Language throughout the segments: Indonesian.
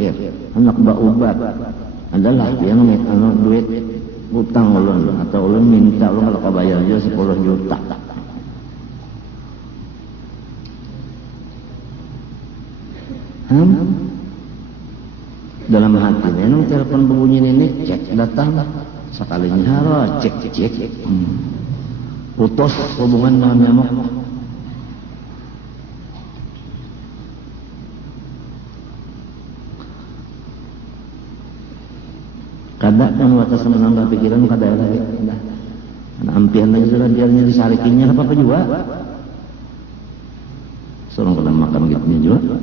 fakir, anak baubat adalah yang duit utang ulun atau ulun minta ulun kalau bayar dia 10 juta. Dalam hati memang telepon berbunyi ini cek datang sekalinya haro cek putus hubungan dengan nyamuk. Kada yang watas menambah pikiran kada lagi. Nah, ampian lagi sudah biarnya disarikinya apa juga. Seorang kena makan gitu juga.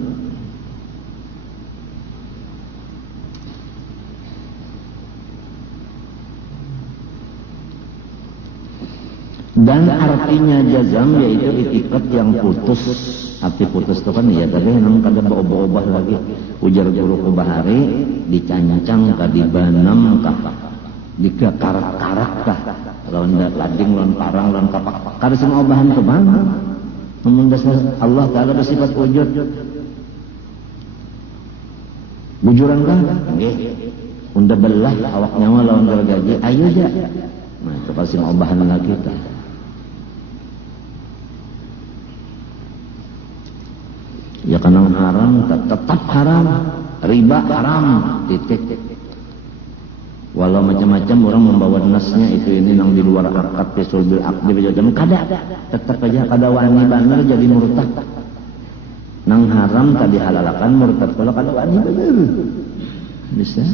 Dan artinya jazam yaitu itikat yang putus. Arti putus itu kan ya, tapi memang kada berubah-ubah lagi. Ujar guru ku bahari dicancang ka dibanam kah, dikarak-karak kah, lawan lading, lawan parang, lawan kapak. Kada semua obahan ke mana? Namun dasar Allah Ta'ala bersifat wujud. Bujuran kah? Nggih. Unda belah awak nyawa lawan gergaji, ayo aja. Nah, itu pasti obahan lagi kita. Ya karena haram tetap haram, riba haram, titik. Walau macam-macam orang membawa nasnya itu ini nang di luar akad pisul bil akdi bijadam kada, tetap aja kada wani bener jadi murtad. Nang haram tadi halalakan murtad kalau kada wani bener. Bisa.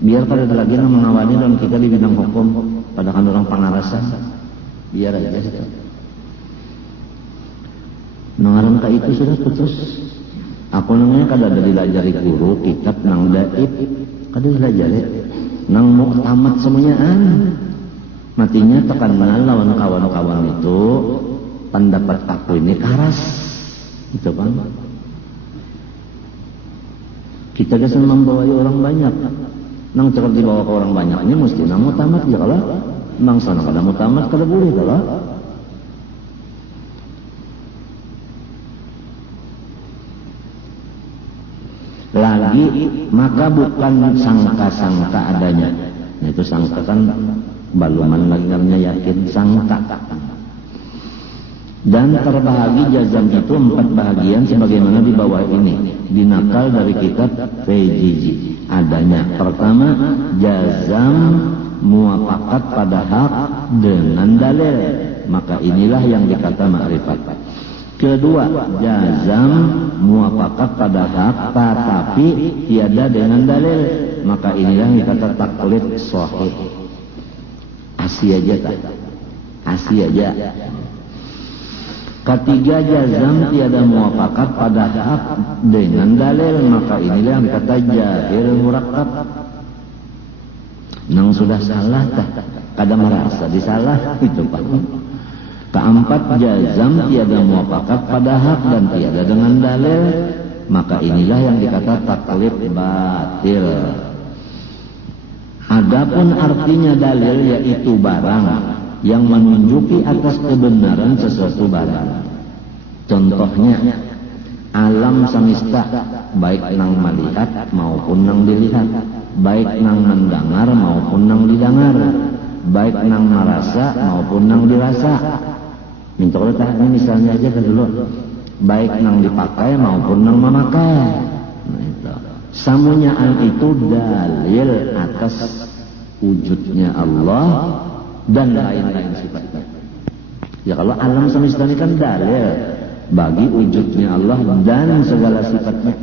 Biar kada lagi nang mengawani dan kita di bidang hukum pada kan orang pangarasan. Biar aja itu. Nangaran ka itu sudah putus. Aku namanya kada ada dilajari guru kitab nang daib, kada dilajari nang muktamad semuanyaan. Matinya tekanlah lawan kawan-kawan itu pendapat aku ini karas, itu kan. Kita kesan membawai orang banyak, nang cakap dibawa ke orang banyak ini mesti nang muktamad ya kalau nang sana kada muktamad kada boleh kalau. Lagi maka bukan sangka-sangka adanya. Nah, itu sangka kan baluman lagi yakin sangka. Dan terbahagi jazam itu 4 bahagian sebagaimana di bawah ini. Dinakal dari kitab Fejiji adanya. Pertama, jazam muafakat pada hak dengan dalil. Maka inilah yang dikata ma'rifat. Kedua, jazam muafakat pada hak tetapi tiada dengan dalil. Maka inilah yang dikata taklid sahih. Asi aja tak? Asi aja. Ketiga, jazam tiada muafakat pada hak dengan dalil. Maka inilah yang dikata jahil murakkab. Nang sudah salah tak? Kada merasa disalah itu Pak. Keempat, jazam tiada muafakat pada hak dan tiada dengan dalil. Maka inilah yang dikata taklid batil. Adapun artinya dalil yaitu barang yang menunjuki atas kebenaran sesuatu barang. Contohnya alam semesta, baik nang melihat maupun nang dilihat, baik nang mendengar maupun nang didengar, baik nang merasa maupun nang dirasa. Minta Allah ini misalnya aja kan dulu, baik nang dipakai maupun nang memakai. Nah, itu. Samunyaan itu dalil atas wujudnya Allah dan lain-lain sifatnya. Ya kalau alam semesta ini kan dalil bagi wujudnya Allah dan segala sifatnya.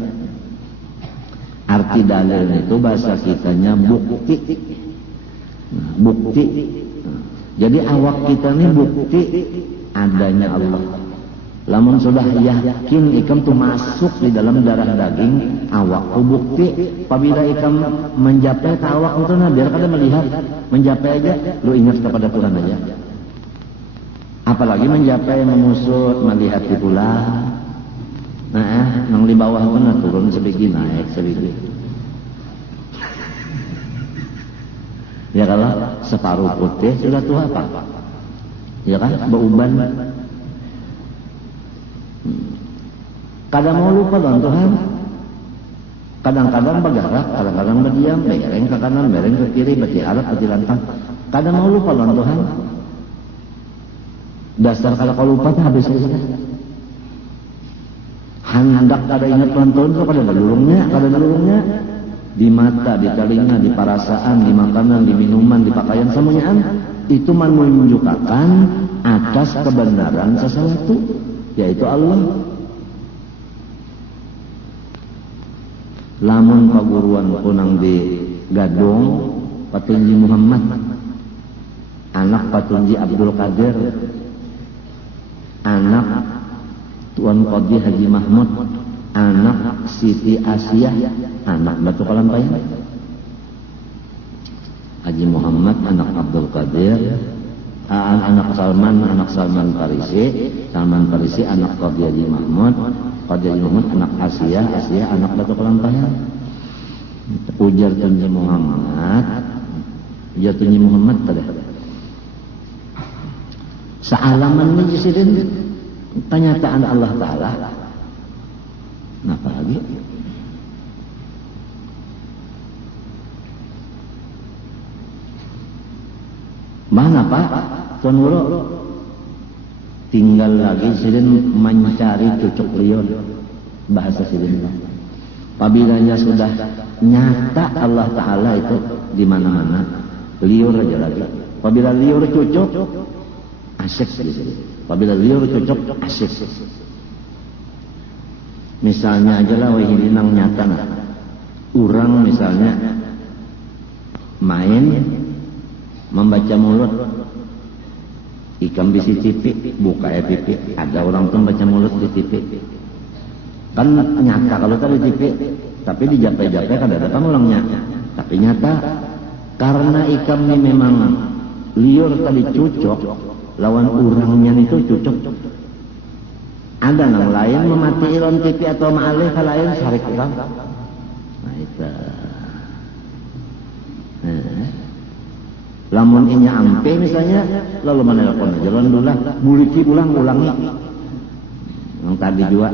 Arti dalil itu bahasa kitanya bukti. Nah, bukti. Nah, jadi awak kita ini bukti adanya Allah. Lamun sudah yakin ikam tuh masuk di dalam darah daging awak tuh bukti. Apabila ikam menjapai ke awak itu nah biar kada melihat, menjapai aja lu ingat kepada Tuhan aja. Apalagi menjapai memusut melihat di pula. Nah, nang di bawah pun turun sebiji naik sebiji. Ya kalau separuh putih sudah tuh apa? Ya kan, beuban. Kada mau lupa dengan Tuhan. Kadang-kadang bergerak, kadang-kadang berdiam, bereng ke kanan, bereng ke kiri, bertiarap, bertilantang. Kadang mau lupa lawan Tuhan. Dasar kalau lupa habis kita. Hendak kada ingat lawan Tuhan, so kada dalurungnya. Di mata, di telinga, di perasaan, di makanan, di minuman, di pakaian, semuanya itu menunjukkan atas kebenaran sesuatu, yaitu Allah. Lamun paguruan punang di Gadong, Patunji Muhammad, anak Patunji Abdul Qadir, anak Tuan Qadi Haji Mahmud, anak Siti Asiyah, anak Batu Kalampayan. Haji Muhammad, anak Abdul Qadir, anak Salman Farisi, anak Qadi Haji Mahmud, anak Asiyah, anak Batu Kalampayan. Ujar Tunji Muhammad tadi. Sealaman ini jisirin kenyataan Allah Ta'ala. Napa lagi? Mana Pak? Tuan Guru tinggal lagi sidin mencari cucuk liur, bahasa sidin. Apabila sudah nyata Allah Ta'ala itu di mana-mana, liur aja lagi. Apabila liur cucuk, asyik gitu. Apabila liur cucuk, asyik. Misalnya aja lah, wahilinang nyata nah. Orang misalnya main membaca mulut, ikam bisi TV, buka TV, ada orang tuh baca mulut di TV. Kan nyata kalau tadi TV, tapi di jape-jape kan ada ulangnya. Tapi nyata karena ikam ini memang liur tadi cocok, lawan orangnya itu cocok. Ada yang lain memati ilon TV atau ma'alih, kalau lain sarik ikam. Nah itu. Lamun inya ampe misalnya, lalu menelpon aja, lalu dulu lah, buliki ulangi. Yang tadi juga.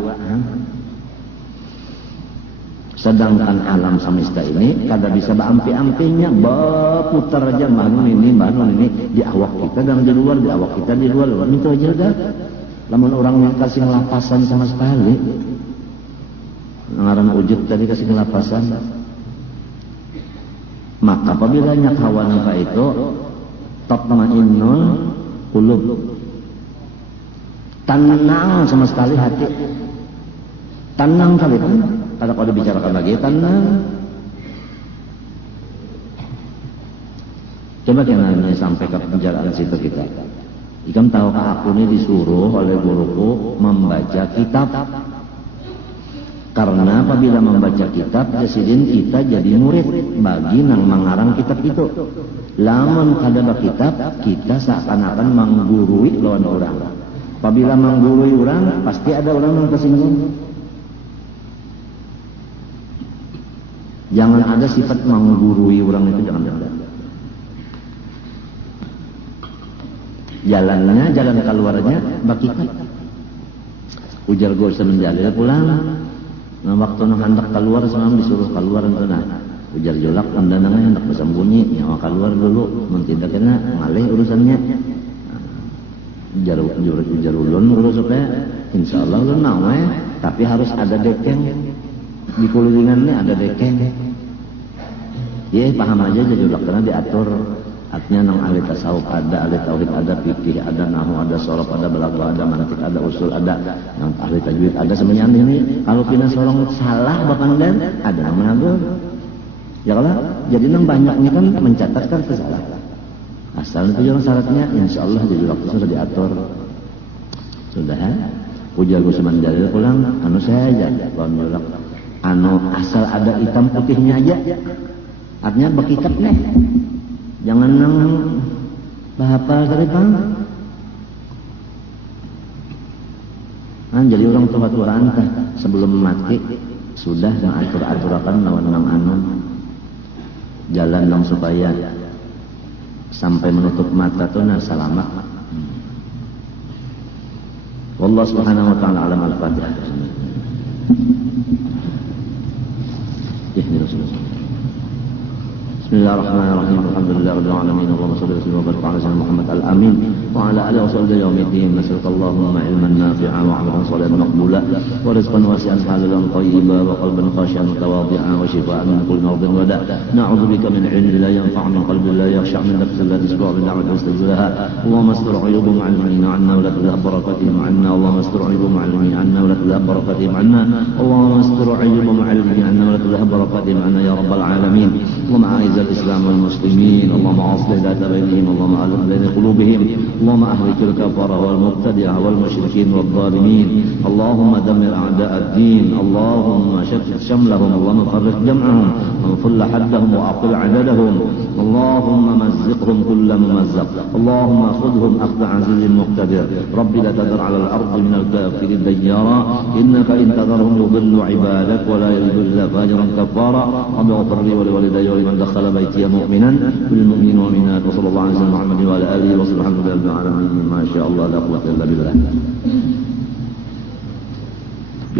Sedangkan alam semesta ini kada bisa beampi-ampinya, berputar aja bangun ini di awak kita dan di luar, di luar. Itu aja dah. Lamun orang yang kasih ngelapasan sama sekali, ngaran wujud tadi kasih ngelapasan. Maka apabila hawa nafsu itu tatma'innul qulub, tenang sama sekali hati, tenang kali kan. Kalau dibicarakan lagi tenang. Coba kita sampai ke pembicaraan situ kita. Ikam tahukah aku ini disuruh oleh guruku membaca kitab. Karena apabila membaca kitab, jasidin kita jadi murid bagi nang mengarang kitab itu. Lamun kada kitab, kita seakan-akan menggurui lawan orang. Apabila menggurui orang, pasti ada orang yang tersinggung. Jangan ada sifat menggurui orang itu, jangan ada. Jalan keluarnya bakikat. Ujar gue semenjalil pulang. Nah waktu hendak keluar semalam disuruh keluar nah. Ujar jolak pandangannya hendak bersembunyi, nyawa keluar dulu, tidak kena ngalih urusannya. Ujar ulun dulu supaya insya Allah ulun mau tapi harus ada dekeng di kulingannya, ada dekeng. Ya paham aja jolak karena diatur. Artinya nang ahli tasawuf ada, ahli tauhid ada, fikih ada, nahwu ada, sorof ada, balaghah ada, mantik ada, usul ada, yang ahli tajwid ada, semuanya ini. Kalau kita seorang salah bahkan dan ada yang menagur. Ya kalau jadi nang banyaknya kan mencatatkan kesalahan. Asal itu jangan syaratnya, insya Allah jadi waktu sudah diatur. Sudah, ujar Gusman Jalil pulang, anu saya aja, kawan jolak. Anu asal ada hitam putihnya aja, artinya bekikat nih. Jangan nang bahapa dari bang. Nah, jadi orang tua-tua antah sebelum mati sudah mengatur-aturakan lawan nang anu jalan nang supaya sampai menutup mata tu nah selamat. Wallahu subhanahu wa ta'ala alam al-fatihah. اهدنا الصراط. بسم الله الرحمن الرحيم. الحمد لله رب العالمين، اللهم صل وسلم وبارك على سيدنا محمد الامين وعلى اله وصحبه يوم الدين. نسالك اللهم علما نافعا وعملا صالحا مقبولا ورزقا واسعا حلالا طيبا وقلبا خاشعا متواضعا وشفاء من كل مرض وداء. نعوذ بك من علم لا ينفع، من قلب لا يخشع، من نفس لا تشبع، من دعوه تستجيب لها. اللهم استر عيوب معلمين عنا ولا تذهب بركاتهم عنا. اللهم استر عيوب معلمين عنا ولا تذهب بركاتهم عنا. اللهم استر عيوب معلمين عنا ولا تذهب بركاتهم عنا يا رب العالمين. اللهم اعز الإسلام والمسلمين، اللهم أصلح ذات بينهم، اللهم ألف بين قلوبهم، اللهم أهلك الكفرة والمبتدعة والمشركين والظالمين، اللهم دمر أعداء الدين، اللهم شتت شملهم، اللهم فرق جمعهم وانفل حدهم وأقل عددهم، اللهم مزقهم كل ممزق، اللهم خذهم أخذ عزيز مقتدر. رب لا تذر على الأرض من الكافرين ديارا، إنك إن تذرهم يضلوا عبادك ولا يلد إلا فاجرا كفارا. رب اغفر لي ولوالدي ولمن دخل بيتي مؤمنا بالمؤمنين والمؤمنات. وصلى الله على سيدنا محمد وعلى آله وصحبه الحمد لله رب العالمين. ما شاء الله لا قوة إلا بالله.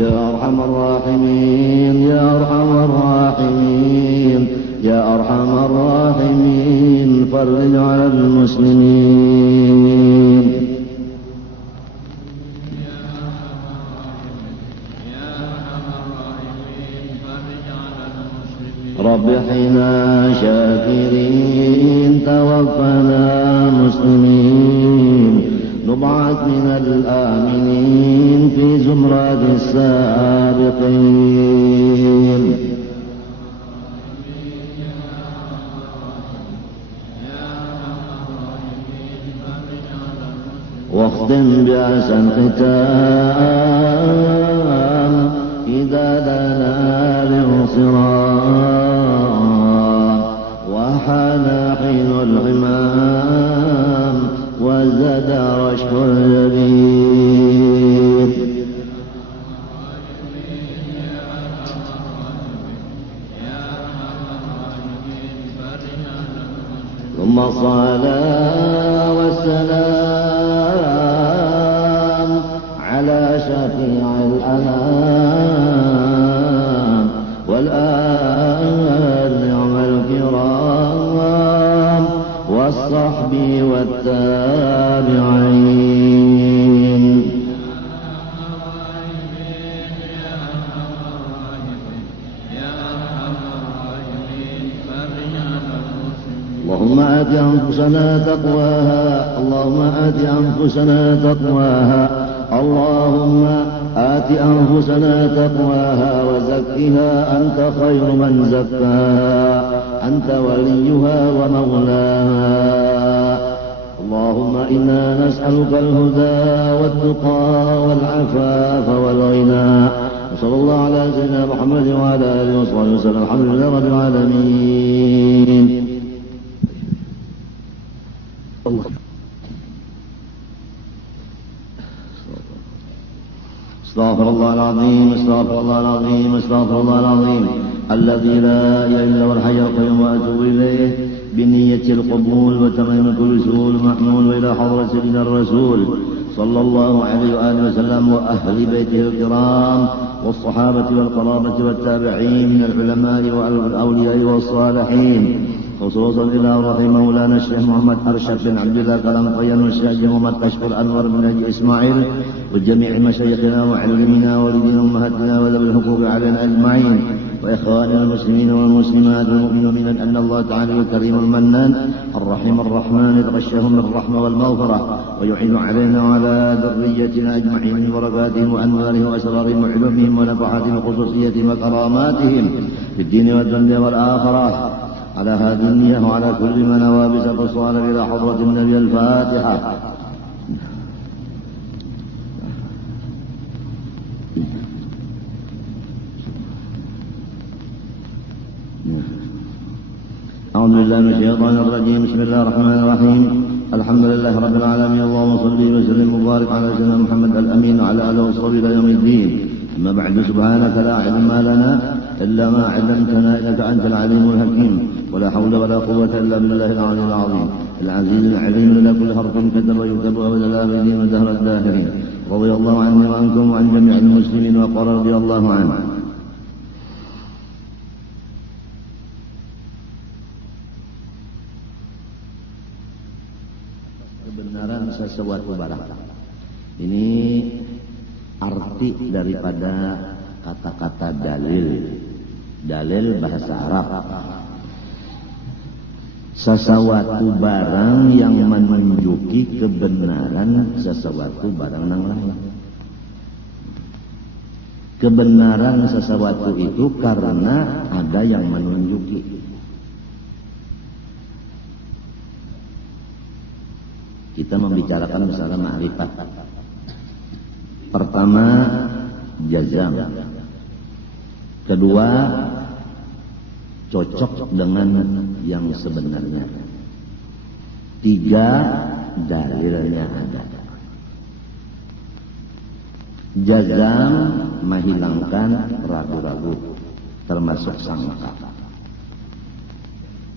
يا أرحم الراحمين، يا أرحم الراحمين، يا أرحم الراحمين، فرج على المسلمين. رب احينا شاكرين، توفنا مسلمين، نبعث من الآمنين في زمرة السابقين. واختم بأحسن ختام إذا دنا الانصراف وحان حين الحمام وزاد رشح الجبين. ثم الصلاة والسلام على شفيع الأنام والآل نعم الكرام والصحب والتابعين. اللهم آت أنفسنا تقواها، اللهم آت أنفسنا تقواها، اللهم آت أنفسنا تقواها وزكها أنت خير من زكاها، أنت وليها ومولاها. اللهم إنا نسألك الهدى والتقى والعفاف والغنى. وصلى الله على سيدنا محمد وعلى آله وصحبه وسلم. الحمد لله رب العالمين. استغفر الله العظيم، استغفر الله العظيم، استغفر الله العظيم الذي لا اله الا هو الحي القيوم واتوب اليه بنية القبول وتمام كل سؤول محمول والى حضرة سيدنا الرسول صلى الله عليه واله وسلم واهل بيته الكرام والصحابة والقرابة والتابعين من العلماء والاولياء والصالحين، خصوصا إلى رحمه مولانا الشيخ محمد أرشد بن عبد الله كلام طيان والشيخ محمد أشكر أنور بن هدي إسماعيل وجميع مشايخنا وعلمنا والدينا وأمهاتنا وذوي الحقوق علينا أجمعين، وإخواننا المسلمين والمسلمات والمؤمنين أن الله تعالى الكريم المنان الرحيم الرحمن يتغشاهم بالرحمة والمغفرة ويعين علينا وعلى ذريتنا أجمعين من بركاتهم وأنوارهم وأسرارهم وعلومهم ونفحاتهم وخصوصيتهم وكراماتهم في الدين والدنيا والآخرة. على هذه النية وعلى كل من نوى بسبب الصالح إلى حضرة النبي. الفاتحة. أعوذ بالله من الشيطان الرجيم. بسم الله الرحمن الرحيم. الحمد لله رب العالمين، اللهم صل وسلم وبارك على سيدنا محمد الأمين وعلى آله وصحبه إلى يوم الدين. أما بعد، سبحانك لا علم لنا إلا ما علمتنا إنك أنت العليم الحكيم، ولا حول ولا قوة إلا بالله العلي العظيم العزيز العليم لدى كل حرف كتب ويكتب أبد الآبدين ودهر الداهرين. رضي الله عني وعنكم وعن جميع المسلمين وقال رضي الله عنه. sesuatu barang. Ini arti daripada kata-kata dalil. Dalil bahasa Arab. Sesuatu barang yang menunjuki kebenaran sesuatu barang yang lain. Kebenaran sesuatu itu karena ada yang menunjuki. Kita membicarakan masalah ma'rifat. Pertama, jazam. Kedua, cocok dengan yang sebenarnya. Tiga, dalilnya ada. Jazam menghilangkan ragu-ragu, termasuk sangka.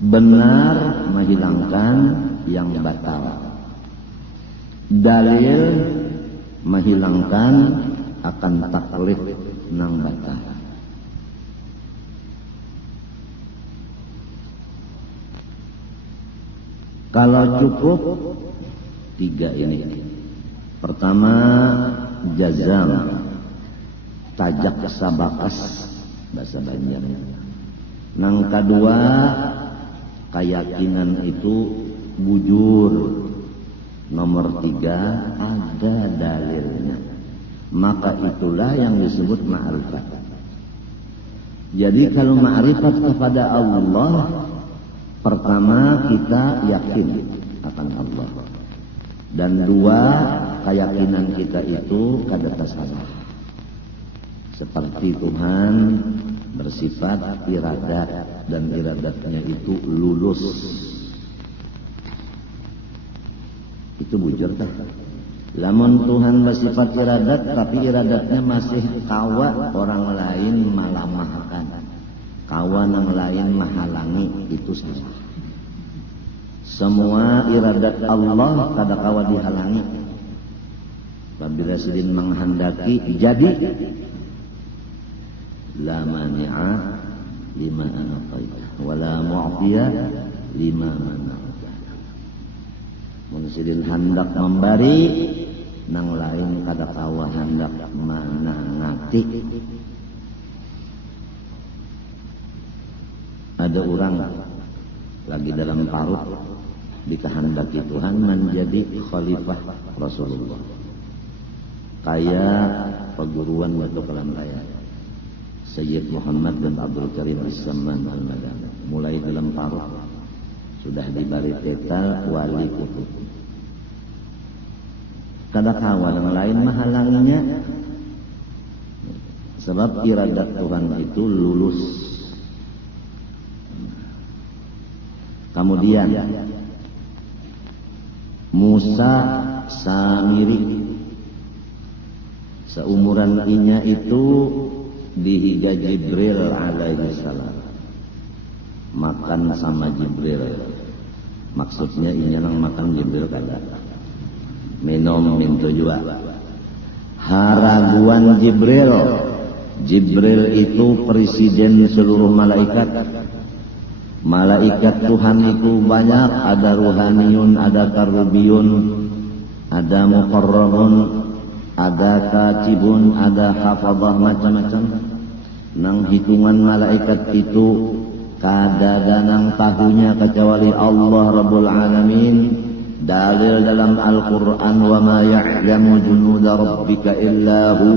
Benar menghilangkan yang batal. Dalil menghilangkan akan taklif nang batal. Kalau cukup tiga ini. Pertama, jazam, tajak sabakas bahasa Banjarnya. Nang kedua, keyakinan itu bujur. Nomor tiga, ada dalilnya. Maka itulah yang disebut ma'rifat. Jadi kalau ma'rifat kepada Allah, pertama kita yakin akan Allah. Dan dua, keyakinan kita itu kada salah. Seperti Tuhan bersifat iradat dan iradatnya itu lulus. Itu bujur tak? Lamun Tuhan bersifat iradat tapi iradatnya masih kawa orang lain malamahkan, kawa yang lain menghalangi, itu salah. Semua iradat Allah kada kawa dihalangi. Apabila sidin menghendaki jadi, la mani'a lima anaqaita wa la mu'tiya lima mana'ta. Mun sidin hendak memberi, nang lain kada kawa hendak manangati. Ada orang lagi dalam parut dikehendaki Tuhan menjadi khalifah Rasulullah. Kayak perguruan Batu Kelam Raya Sayyid Muhammad bin Abdul Karim As-Samman Al-Madani. Mulai dalam parut sudah diberi tetal wali kutub. Kada kawan yang lain menghalanginya, sebab iradat Tuhan itu lulus. Kemudian Musa Samiri, seumuran inya itu dihiga Jibril alaihi salam, makan sama Jibril. Maksudnya inya nang makan Jibril kada, minum mintu juga. Haraguan Jibril. Jibril itu presiden seluruh malaikat. Malaikat Tuhan itu banyak, ada ruhaniyun, ada karubiyun, ada muqarrabun, ada katibun, ada hafadhah, macam-macam. Nang hitungan malaikat itu kada danang tahunya kecuali Allah Rabbul Alamin. Dalil dalam Al-Quran, wa ma ya'lamu junuda rabbika illahu.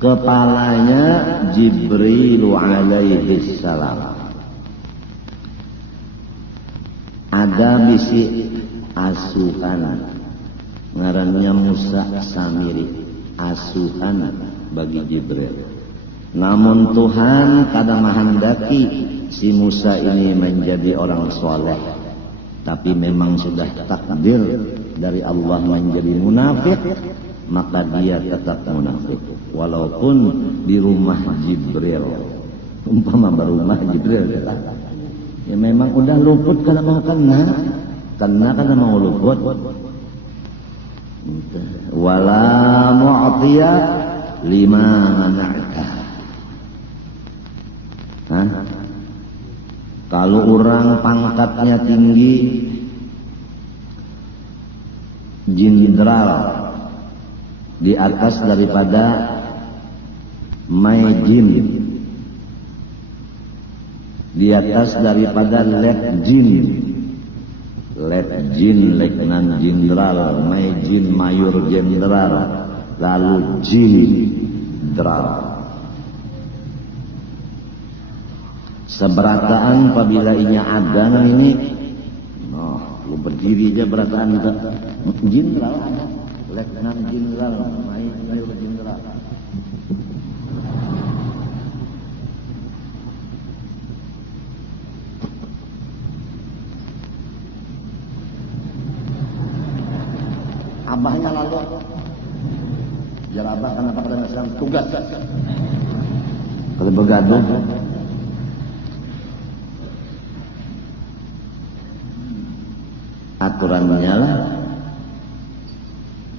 Kepalanya Jibril alaihi salam. Ada bisi asuhan, ngarannya Musa Samiri, asuhan bagi Jibril. Namun Tuhan kada menghendaki si Musa ini menjadi orang soleh, tapi memang sudah takdir dari Allah menjadi munafik, maka dia tetap munafik walaupun di rumah Jibril. Umpama berumah Jibril ya memang udah luput kada mau kena kada mau luput. Wala mu'tiya lima mana'ta. Kalau orang pangkatnya tinggi, jenderal di atas daripada Maijin, di atas daripada Letjin, Letnan Jenderal, Maijin Mayor Jenderal, lalu Jenderal. Seberataan apabila inya ada nah ini, lu berdiri aja berataan itu. Jenderal ada, Letnan Jenderal, Mayor Jenderal. Abahnya lalu jar abah kenapa kada nasam tugas kalau begaduh aturannya lah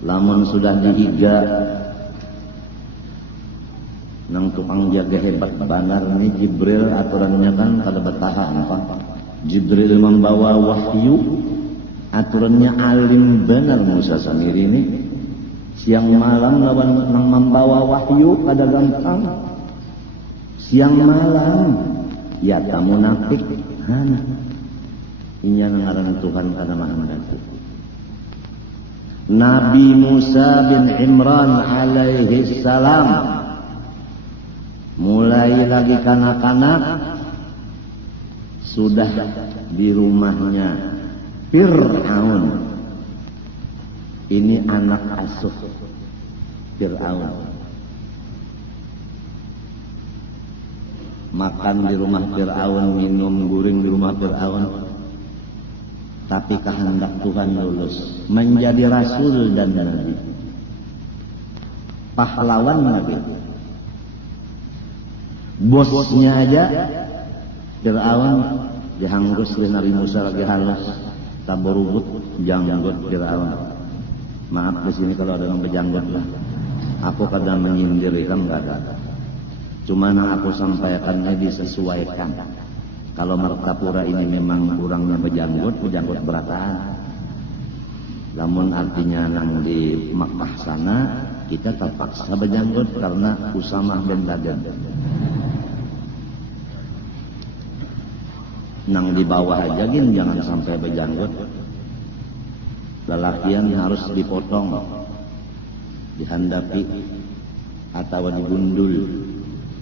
lamun sudah dihiga nang tukang jaga hebat banar ini Jibril aturannya kan kada bertahan apa Jibril membawa wahyu. Aturannya alim benar Musa sendiri ini. Siang malam lawan nang membawa wahyu kada gampang. Siang malam ya tamu munafik. Inya ngaran Tuhan kada mahendaki. Nabi Musa bin Imran alaihi salam mulai lagi kanak-kanak sudah di rumahnya Fir'aun. Ini anak asuh Fir'aun. Makan di rumah Fir'aun, minum guring di rumah Fir'aun. Tapi kehendak Tuhan lulus menjadi rasul dan nabi, pahlawan nabi. Bosnya aja Fir'aun dihanggus oleh Nabi Musa lagi halus. Taborubut janggut Fir'aun. Maaf di sini kalau ada yang berjanggut lah. Aku kadang menyindir kan enggak ada. Cuma yang aku sampaikannya disesuaikan. Kalau Martapura ini memang kurangnya berjanggut berataan. Namun artinya nang di Makkah sana kita terpaksa berjanggut karena Usamah bin Laden. Nang di bawah aja gin jangan sampai berjanggut. Lelakian harus dipotong, dihandapi atau digundul.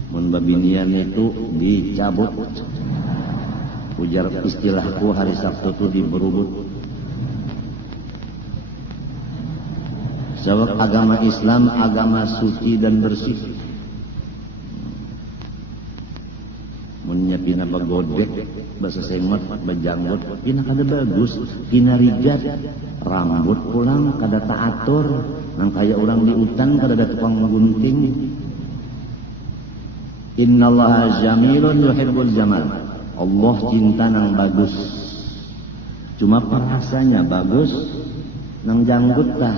Mun babinian itu dicabut. Ujar istilahku hari Sabtu itu diberubut. Sebab agama Islam agama suci dan bersih. Munnya pina bagodek bahasa semut bejanggut pina kada bagus, pina rijat rambut pulang kada taatur nang kaya orang di hutan kada ada tukang gunting. Innallaha jamilun yuhibbul jamal. Allah cinta nang bagus. Cuma perasanya bagus nang janggut tah.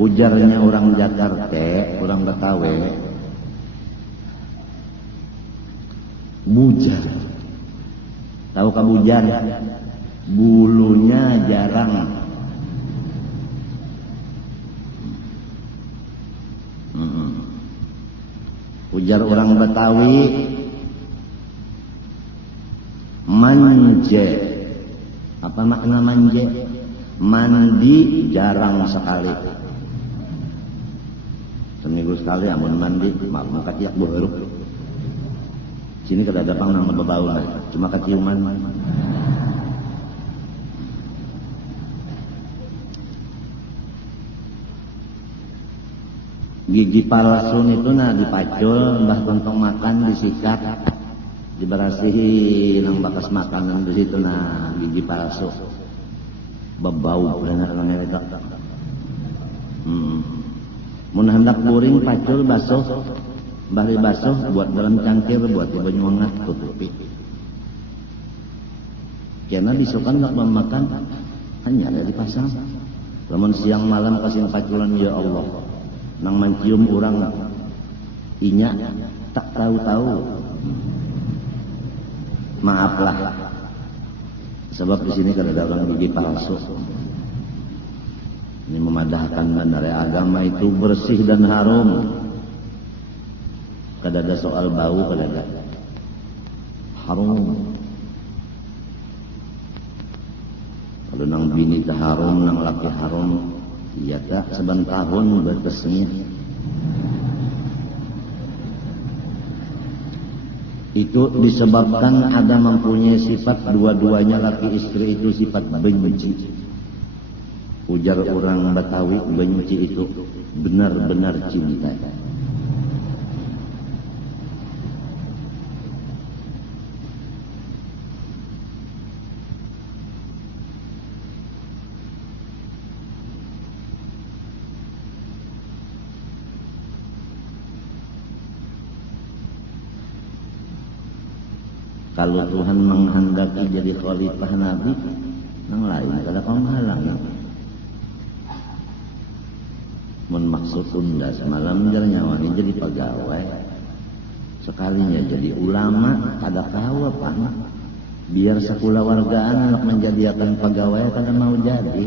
Ujarnya orang Jakarta, orang Betawi, bujar. Tahu ka bujar? Bulunya jarang. Ujar orang Betawi, manje. Apa makna manje? Mandi jarang sekali. Seminggu sekali amun mandi, maaf katiak beruk. Sini kada ada pang nama bebau lah, cuma keciuman. Gigi palsu itu nah dipacul, mbah tontong makan disikat, diberasihi nang bakas makanan di situ nah gigi palsu. Bebau benar namanya itu. Mun hendak kuring pacul basuh, bari basuh buat dalam cangkir buat di banyuwangat tutupi. Karena disukan nggak memakan hanya ada di pasar. Lamun siang malam kasih paculan ya Allah. Nang mencium orang inya tak tahu-tahu. Maaflah Sebab di sini kadang-kadang gigi palsu. Ini memadahkan benar agama itu bersih dan harum. Kada ada soal bau, kada ada. Harum. Kalau nang bini tak harum, nang laki harum, iya tak seban tahun batasnya. Itu disebabkan ada mempunyai sifat dua-duanya laki istri itu sifat benci. Ujar orang Betawi, benci itu benar-benar cinta. Kalau Tuhan menghendaki jadi khalifah Nabi, yang lain kada kau menghalangi. Maksud tunda semalam nyawani jadi pegawai, sekalinya jadi ulama kada kau apa? Biar sekolah wargaan anak menjadikan pegawai kada mau jadi.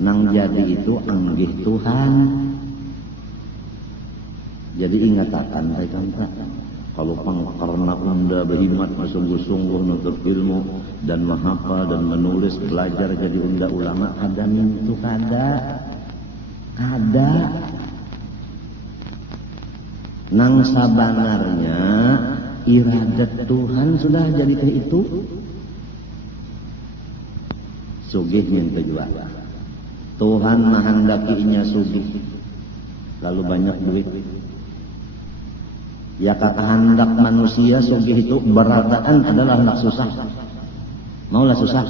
Nang jadi itu anggih Tuhan. Jadi ingatakan mereka. Kalau karena unda berhimmat sungguh-sungguh nuntut ilmu dan menghafal dan menulis belajar jadi unda ulama, ada itu kada. Nang sabanarnya iradat Tuhan sudah jadi teh itu. Sugih minta juga. Tuhan menghendakinya sugih. Lalu banyak duit. Ya kata hendak manusia sugih itu berataan adalah hendak susah. Maulah susah.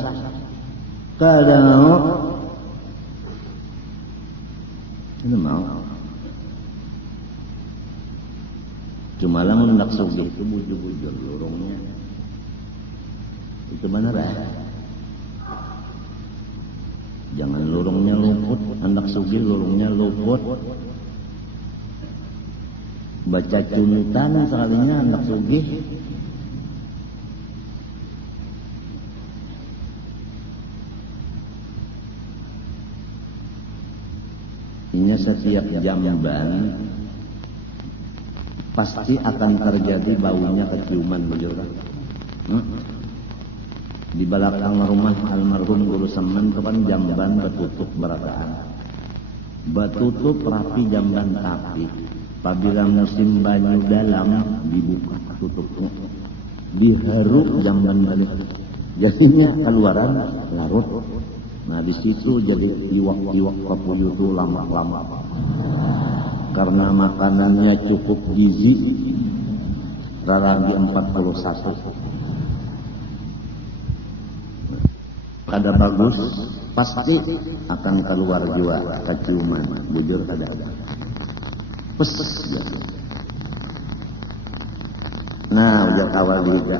Kadang ini mau. Cuma lah hendak sugih itu bujur-bujur lorongnya. Itu benar ya? Jangan lorongnya luput, hendak sugih lorongnya luput. Baca cunutan sekalinya anak sugih. Ini setiap jamban pasti akan terjadi baunya keciuman bujur. Di belakang rumah almarhum Guru Semen itu kan jamban betutup berataan. Betutup rapi jamban tapi apabila musim banyu dalam dibuka tutupnya, diharuk jamban balik, jadinya keluaran larut. Nah di situ jadi iwak-iwak kapuyuh itu lama-lama karena makanannya cukup gizi. Raragi 41 kada bagus, pasti akan keluar juga keciuman bujur kada ada. Pes, ya. Nah, udah awal juga.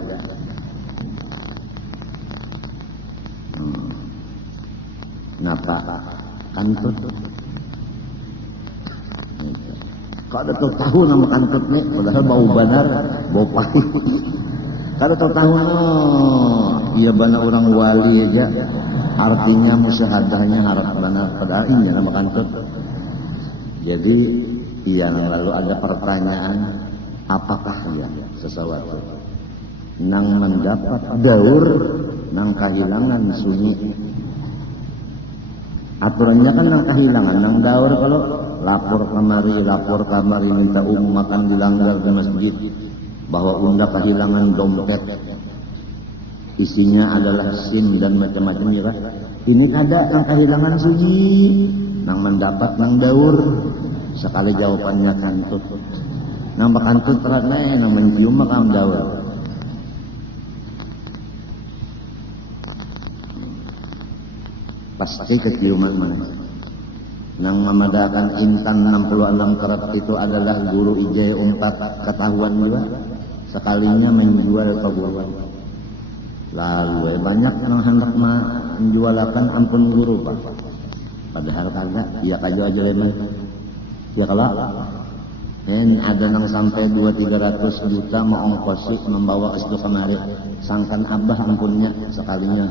Napa kantut? Kau ada tahu nama kantut nih? Padahal bau benar, bau pahit. Kau ada tahu? Iya benar orang wali aja. Artinya musyahadahnya harap benar. Padahal ini nama kantut. Jadi yang lalu ada pertanyaan, apakah ya sesuatu nang mendapat daur, nang kehilangan sunyi. Aturannya kan nang kehilangan, nang daur kalau lapor kamari minta makan dilanggar di masjid, bahwa unda kehilangan dompet, isinya adalah SIM dan macam-macam ya kan. Ini ada nang kehilangan sunyi, nang mendapat nang daur. Sekali jawabannya kantut. Nampak kantut terane nang mencium makam daur. Pasti keciuman mana? Nang memadakan intan 66 karat itu adalah guru ijai 4 ketahuan juga. Sekalinya menjual perguruan. Lalu banyak yang hendak menjualakan ampun guru Pak. Padahal kagak, iya kaju aja lemah. Ya kalau Ada nang sampai 200-300 juta mau ongkosi membawa itu kemari. Sangkan abah ampunnya sekalinya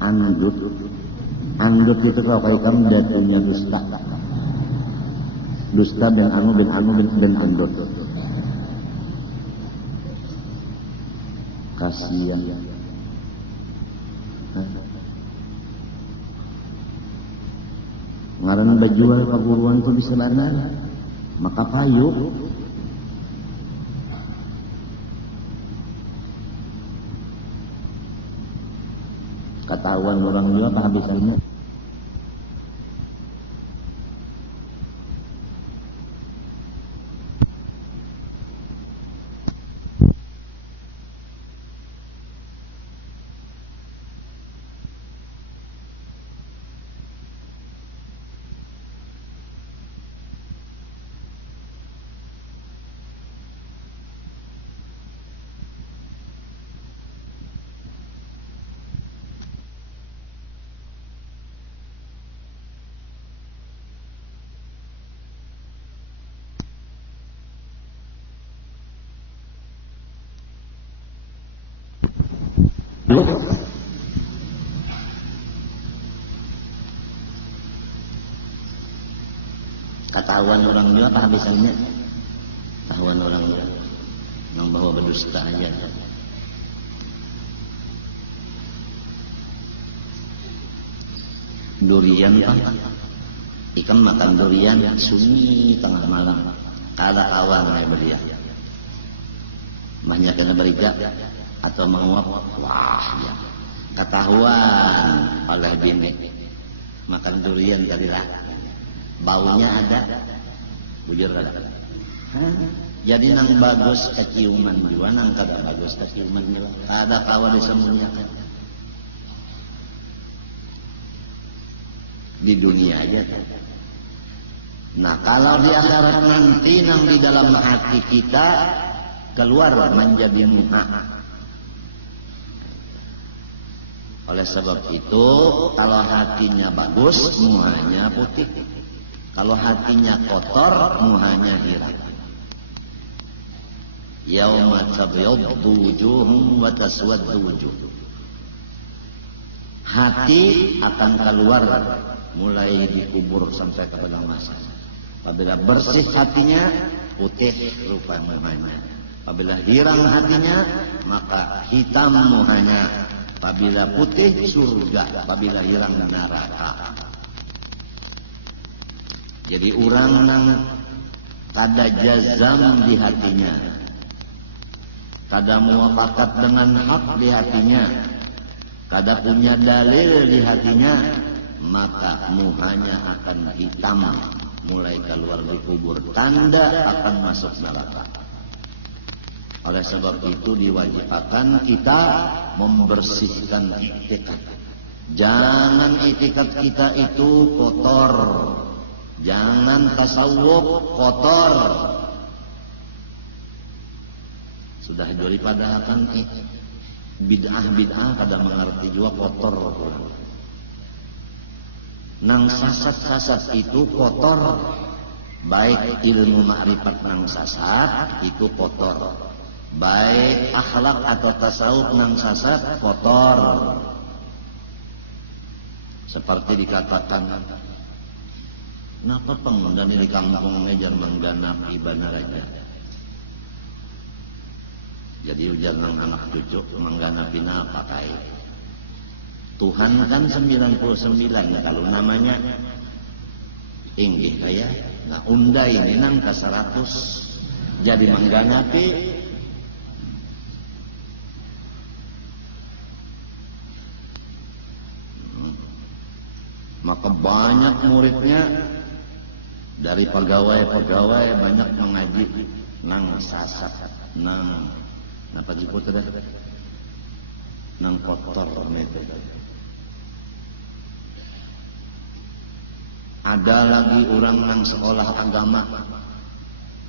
andut. Andut itu kalau kayak kamu datunya dusta. Dusta dan anu bin andut. Kasihan. Ngaran bajual perguruan itu bisa benar. Maka payu ketahuan orang juga kehabisannya. Ketahuan orang juga kehabisannya. Ketahuan orang juga yang bawa berdusta aja. Durian kan, ikan makan durian sunyi tengah malam. Kada kawan yang beria. Banyak yang beriga atau menguap. Wah ya. Ketahuan oleh bini makan durian tadilah. Baunya ada, bujur ada. Jadi nang bagus keciuman juga, nang kada bagus keciuman juga. Kada kawa disembunyikan. Di dunia aja. Nah kalau di akhirat nanti nang di dalam hati kita keluar menjadi muha. Oleh sebab itu kalau hatinya bagus, muhanya putih. Kalau hatinya kotor, muhanya hirang. Yauma tabyaddu wujuhum wa taswaddu wujuh. Hati akan keluar mulai dikubur sampai ke padang mahsyar. Apabila bersih hatinya, putih rupa muhanya. Apabila hirang hatinya, maka hitam muhanya. Apabila putih surga, apabila hirang neraka. Jadi orang nang kada jazam di hatinya, kada muafakat dengan hak di hatinya, kada punya dalil di hatinya, maka muhanya akan hitam mulai keluar di kubur, tanda akan masuk neraka. Oleh sebab itu diwajibkan kita membersihkan itikad. Jangan itikad kita itu kotor. Jangan tasawuf kotor. Sudah daripada akan bid'ah kada mengerti juga kotor. Nang sasat itu kotor. Baik ilmu ma'rifat nang sasat itu kotor. Baik akhlak atau tasawuf nang sasat kotor. Seperti dikatakan, kenapa pengguna di kampung ngejar mengganap ibadah aja? Jadi ujar nang anak cucu mengganapin apa kait? Tuhan kan 99 kalau namanya inggih kaya. Nah undai ini nang ke 100 jadi mengganapi. Maka banyak muridnya dari pegawai-pegawai banyak mengaji nang sasat, nang apa disebut tadi? Nang kotor itu. Ada lagi orang nang sekolah agama,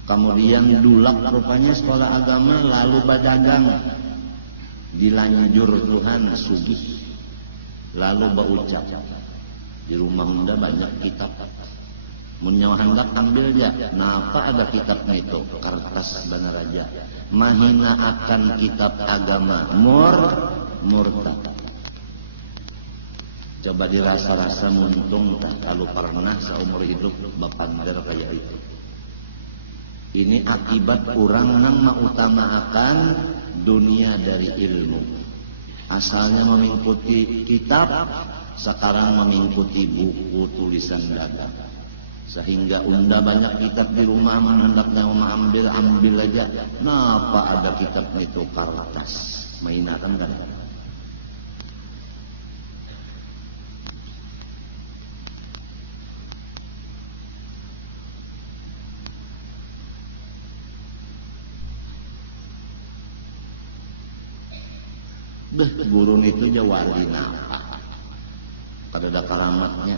kemudian dulak rupanya sekolah agama lalu berdagang, dilanjur Tuhan sugih, lalu berucap. Di rumah Anda banyak kitab. Mun hendak ambil ya, napa ada kitabnya itu, kertas benar aja. Mahina akan kitab agama, murtad. Coba dirasa-rasa muntung tak kalau pernah seumur hidup bapander kayak itu. Ini akibat orang yang mengutamakan dunia dari ilmu. Asalnya mengikuti kitab, sekarang mengikuti buku tulisan dada. Sehingga unda banyak kitab di rumah, hendaknya mau ambil aja. Napa ada kitabnya itu kertas? Mainatan kan? Burung itu aja wali napa? Ada karamatnya.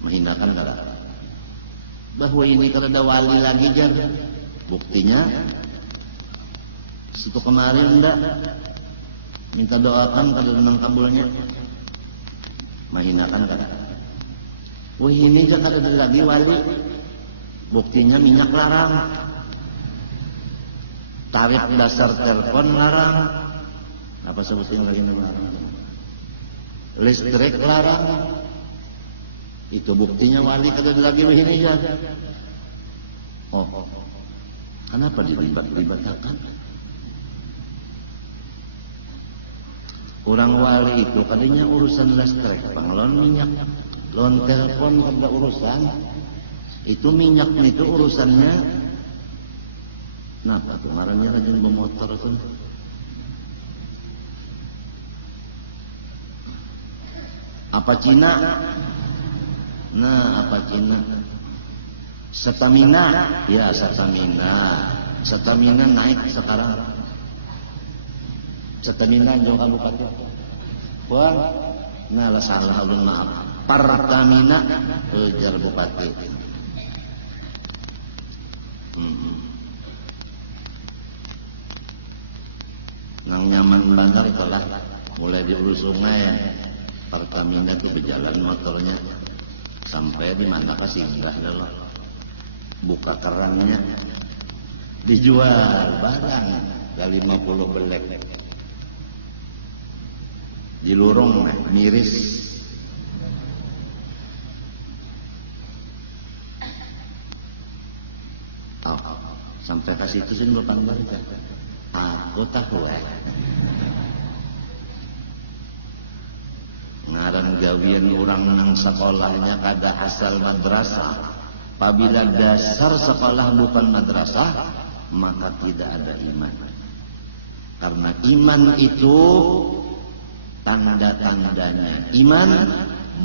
Menghinakan kada. Bahwa ini kada ada wali lagi jar. Buktinya situ kemarin ndak minta doakan kada menang kabulnya. Menghinakan kada. Wah ini kada ada lagi wali. Buktinya minyak larang. Tarif dasar telepon larang. Apa sebutnya lagi larang? Listrik larang. Itu buktinya wali kada lagi begini ya. Oh, kenapa dilibat-libatkan? Orang wali itu kadinya urusan listrik, panglon minyak, lon telepon kada urusan. Itu minyak itu urusannya. Nah, kemarinnya rajin bermotor tuh. Apa Cina? Nah, apa Cina? Stamina, ya stamina. Stamina naik sekarang. Stamina juga bupati. Wah, nah lah salah ulun maaf. Pertamina ujar bupati. Nang nyaman bandar itulah mulai di hulu sungai. Pertamina itu berjalan motornya. Sampai di mana singgah dulu, buka kerannya, dijual barang dari 50 belek, di lorong miris. Oh, sampai ke situ sih lu panggil kan? Aku tahu ngaran gawian orang nang sekolahnya kada asal madrasah. Apabila dasar sekolah bukan madrasah, maka tidak ada iman. Karena iman itu tanda-tandanya. Iman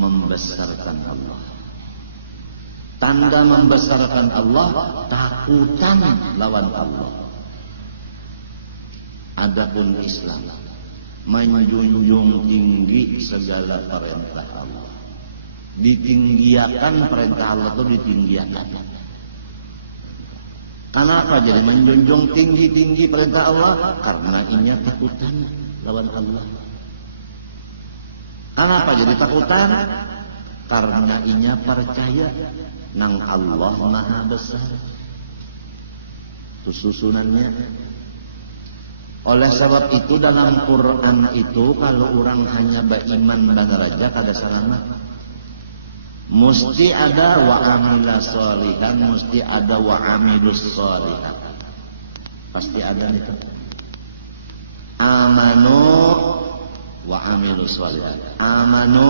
membesarkan Allah. Tanda membesarkan Allah, takutan lawan Allah. Adapun Islam menjunjung tinggi segala perintah Allah. Ditinggiakan perintah Allah itu ditinggiakan. Kenapa jadi menjunjung tinggi perintah Allah? Karena ini takutan lawan Allah. Kenapa jadi takutan? Karena ini percaya nang Allah Maha Besar. Itu susunannya. Oleh sebab itu dalam Quran itu kalau orang hanya beriman benar aja kada selamat. Mesti ada wa amila sholihan, mesti ada wa amilus sholihan. Pasti ada itu. Amanu wa amilus sholihan. Amanu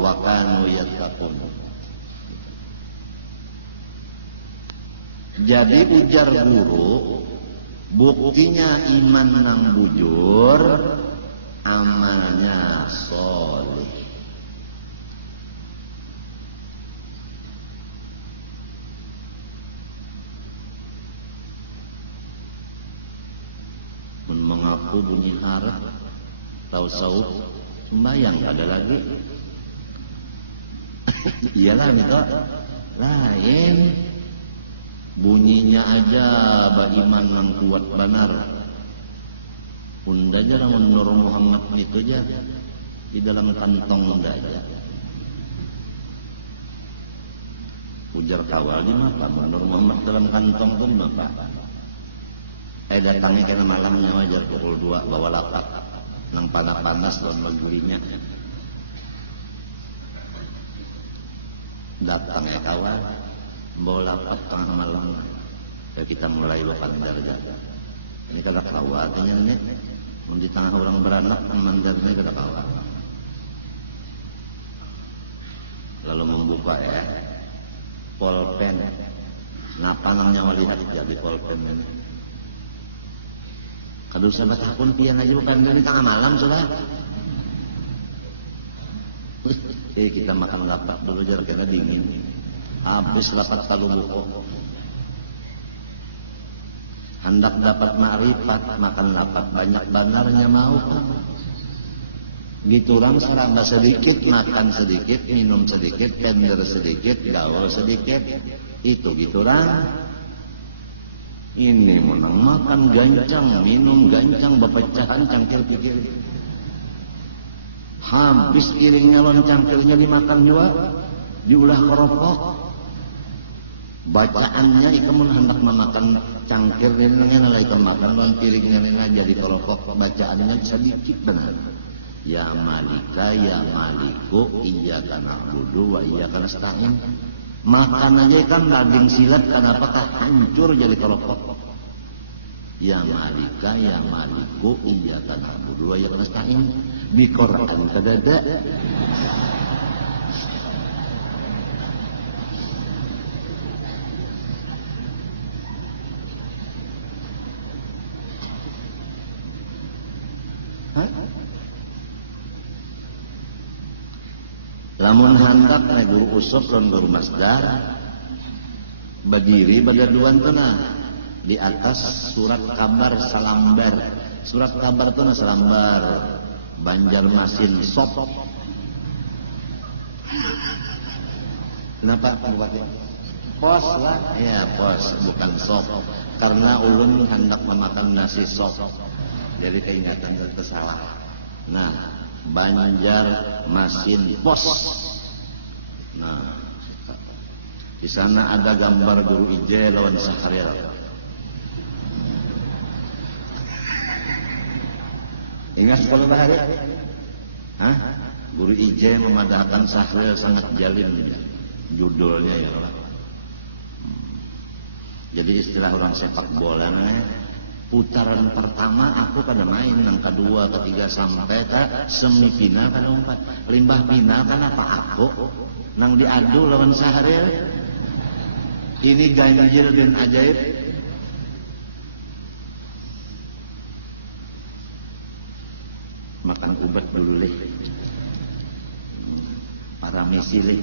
wa kanu yattaqun. Jadi ujar guru, buktinya iman nang bujur, amalnya soleh. Mengaku bunyi harap, tahu saut, sembayang ada lagi. Iyalah itu lain. Bunyinya aja beriman yang kuat benar. Unda aja Nur Muhammad itu aja di dalam kantong unda aja. Ujar kawalnya apa? Nur Muhammad dalam kantong pun apa? Datangnya kena malamnya wajar pukul 2 bawa lapak nang panas-panas dan menggurinya. Datang kawal bawa lapak tengah malam. Kita mulai lupa darga. Ini kata kawal nih. Di tengah orang beranak mandarnya kata kawal. Lalu membuka polpen. Napa namanya lihat jadi polpen ini. Kalau sahabat pun pian aja bukan ini tengah malam sudah. Kita makan lapak dulu jar karena dingin. Habis lapak kalau buko. Hendak dapat ma'rifat makan lapak banyak banarnya mau kan. Gitu orang seramba sedikit makan sedikit minum sedikit tender sedikit gaul sedikit itu gitu orang. Ini menang makan gancang, minum gancang, bepecahan cangkir pikir. Habis iringnya lawan cangkirnya dimakan juga, diulah keropok. Bacaannya ikamun hendak memakan cangkir ini lagi makan lawan piringnya jadi keropok. Bacaannya sedikit benar. Ya Malika, ya Maliku, iyyaka na'budu wa iyyaka nasta'in. Makan aja kan daging silat kenapakah hancur jadi keropok. Ya Malika, ya Maliku, iyyaka na'budu wa iyyaka nasta'in. Di Quran kadada. Lamun handak na guru usop dan guru masdar berdiri badaduan tenah di atas surat kabar salambar. Surat kabar itu na salambar Banjarmasin sop. Kenapa buatnya? Pos lah. Ya pos bukan sop. Karena ulun hendak memakan nasi sop. Jadi keingatan tersalah. Nah, Banjarmasin pos. Nah, di sana ada gambar guru Ije lawan Sahril. Ingat sekolah bahari? Hah? Guru Ije memadahkan Sahril sangat jalin. Judulnya ya Allah. Jadi istilah orang sepak bola putaran pertama aku kada main, yang kedua, ketiga sampai ke semifinal kada umpat. Limbah final kan apa aku nang diadu lawan Sahril. Ini ganjil dan ajaib. Makan ubat dulu leh. Para misi leh.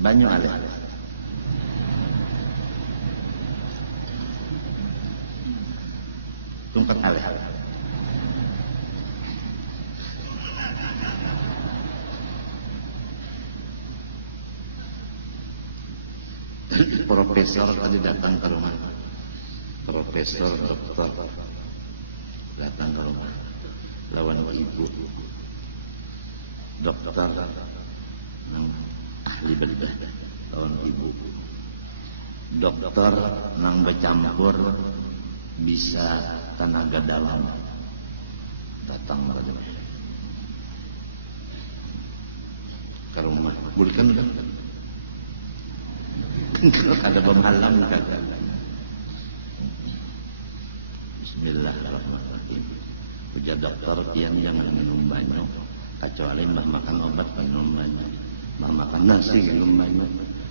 Banyak ada. Tungkat alih. Profesor tadi datang ke rumah. Profesor doktor datang ke rumah. Lawan ibu. Dokter ahli bedah lawan ibu. Dokter nang bercampur bisa tenaga dalam datang ke rumah. Bukan kan? Ada pemahalan kan? Bismillahirrahmanirrahim. Ujar dokter kian jangan minum banyak kecuali mbah makan obat minum banyak, mbah makan nasi minum banyak.